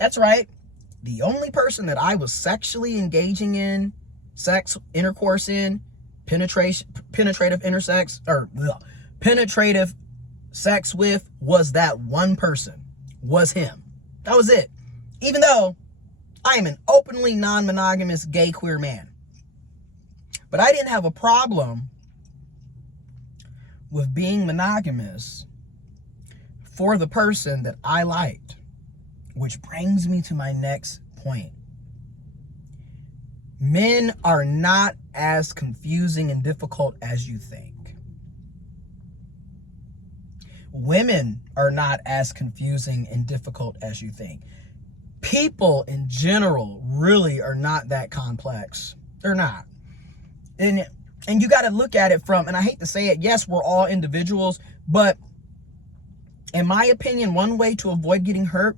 That's right. The only person that I was sexually engaging in, sex intercourse in, penetrative sex with was that one person, was him. That was it. Even though I am an openly non-monogamous gay queer man. But I didn't have a problem with being monogamous for the person that I liked. Which brings me to my next point. Men are not as confusing and difficult as you think. Women are not as confusing and difficult as you think. People in general really are not that complex. They're not. And you got to look at it from, and I hate to say it, yes, we're all individuals, but in my opinion, one way to avoid getting hurt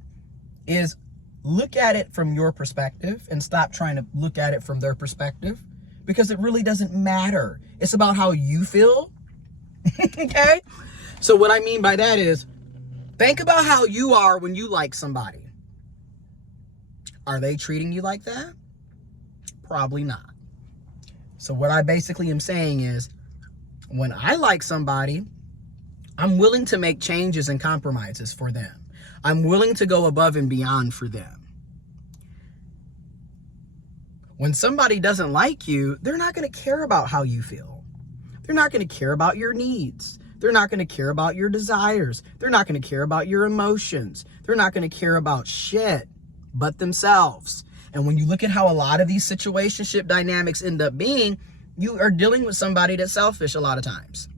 is look at it from your perspective and stop trying to look at it from their perspective, because it really doesn't matter. It's about how you feel. Okay? So what I mean by that is, think about how you are when you like somebody. Are they treating you like that? Probably not. So what I basically am saying is, when I like somebody, I'm willing to make changes and compromises for them. I'm willing to go above and beyond for them. When somebody doesn't like you, they're not going to care about how you feel. They're not going to care about your needs. They're not going to care about your desires. They're not going to care about your emotions. They're not going to care about shit but themselves. And when you look at how a lot of these situationship dynamics end up being, you are dealing with somebody that's selfish a lot of times.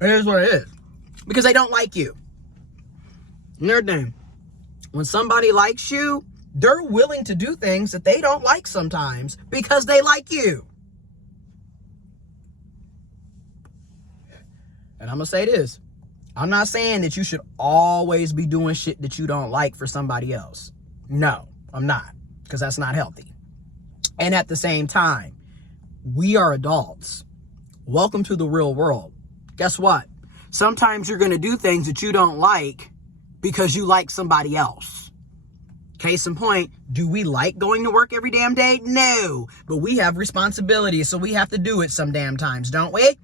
Here's what it is. Because they don't like you. Another thing. When somebody likes you, they're willing to do things that they don't like sometimes because they like you. And I'm going to say this. I'm not saying that you should always be doing shit that you don't like for somebody else. No, I'm not. Because that's not healthy. And at the same time, we are adults. Welcome to the real world. Guess what? Sometimes you're going to do things that you don't like because you like somebody else. Case in point, do we like going to work every damn day? No. But we have responsibilities, so we have to do it some damn times, don't we?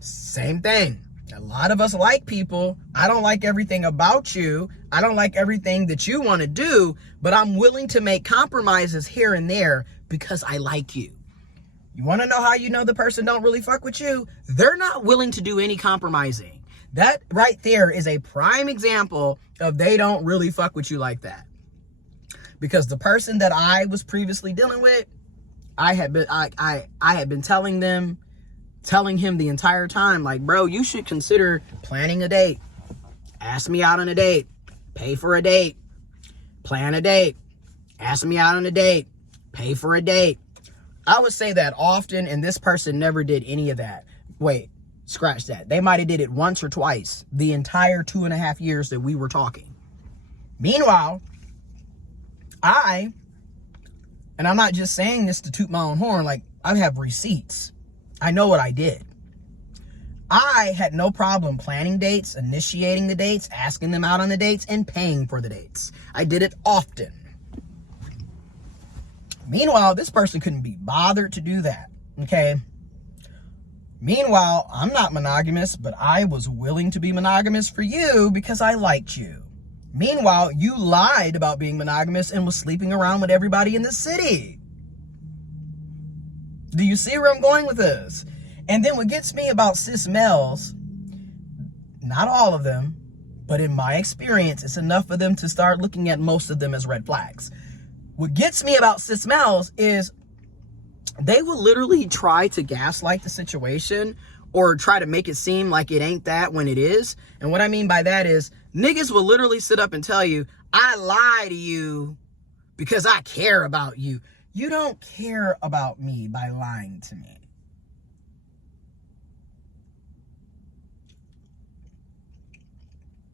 Same thing. A lot of us like people. I don't like everything about you. I don't like everything that you want to do, but I'm willing to make compromises here and there because I like you. You want to know how you know the person don't really fuck with you? They're not willing to do any compromising. That right there is a prime example of they don't really fuck with you like that. Because the person that I was previously dealing with, I had been telling him the entire time, like, bro, you should consider planning a date. Ask me out on a date. Pay for a date. Plan a date. Ask me out on a date. Pay for a date. I would say that often, and this person never did any of that. Wait, scratch that. They might have did it once or twice the entire 2.5 years that we were talking. Meanwhile, and I'm not just saying this to toot my own horn, like, I have receipts. I know what I did. I had no problem planning dates, initiating the dates, asking them out on the dates, and paying for the dates. I did it often. Meanwhile, this person couldn't be bothered to do that, okay? Meanwhile, I'm not monogamous, but I was willing to be monogamous for you because I liked you. Meanwhile, you lied about being monogamous and was sleeping around with everybody in the city. Do you see where I'm going with this? And then what gets me about cis males, not all of them, but in my experience, it's enough for them to start looking at most of them as red flags. What gets me about cis males is they will literally try to gaslight the situation or try to make it seem like it ain't that when it is. And what I mean by that is niggas will literally sit up and tell you, I lie to you because I care about you. You don't care about me by lying to me.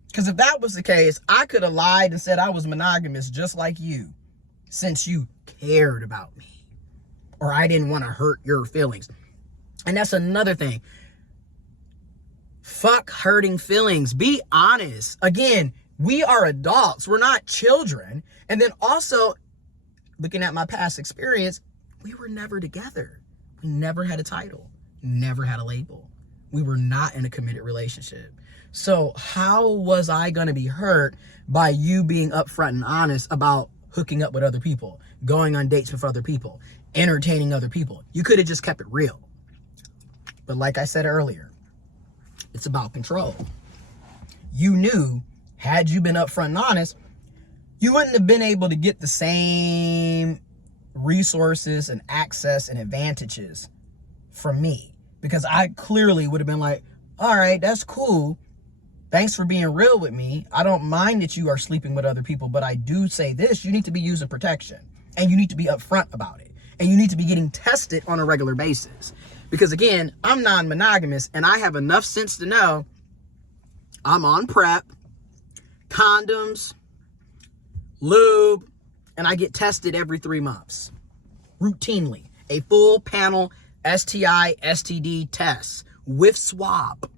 Because if that was the case, I could have lied and said I was monogamous just like you, since you cared about me or I didn't want to hurt your feelings. And that's another thing. Fuck hurting feelings. Be honest. Again, We are adults. We're not children. And then also, looking at my past experience, we were never together. We never had a title, never had a label. We were not in a committed relationship. So how was I going to be hurt by you being upfront and honest about hooking up with other people, going on dates with other people, entertaining other people? You could have just kept it real. But like I said earlier, it's about control. You knew, had you been upfront and honest, you wouldn't have been able to get the same resources and access and advantages from me, because I clearly would have been like, all right, that's cool. Thanks for being real with me. I don't mind that you are sleeping with other people, but I do say this, you need to be using protection, and you need to be upfront about it, and you need to be getting tested on a regular basis. Because again, I'm non-monogamous, and I have enough sense to know I'm on PrEP, condoms, lube, and I get tested every 3 months, routinely. A full panel STI, STD test with swab.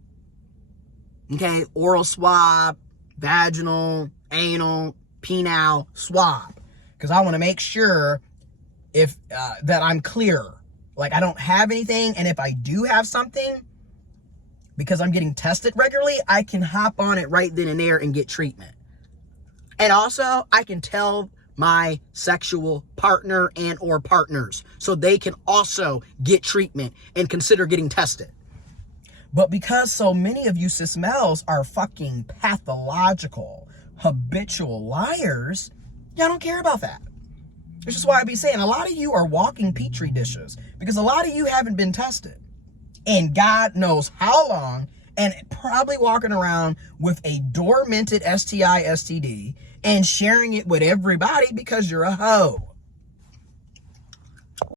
Okay, oral swab, vaginal, anal, penile swab. Because I want to make sure if that I'm clear. Like I don't have anything, and if I do have something, because I'm getting tested regularly, I can hop on it right then and there and get treatment. And also, I can tell my sexual partner and or partners so they can also get treatment and consider getting tested. But because so many of you cis males are fucking pathological, habitual liars, y'all don't care about that. Which is why I be saying a lot of you are walking petri dishes, because a lot of you haven't been tested. And God knows how long, and probably walking around with a dormanted STI, STD, and sharing it with everybody because you're a hoe.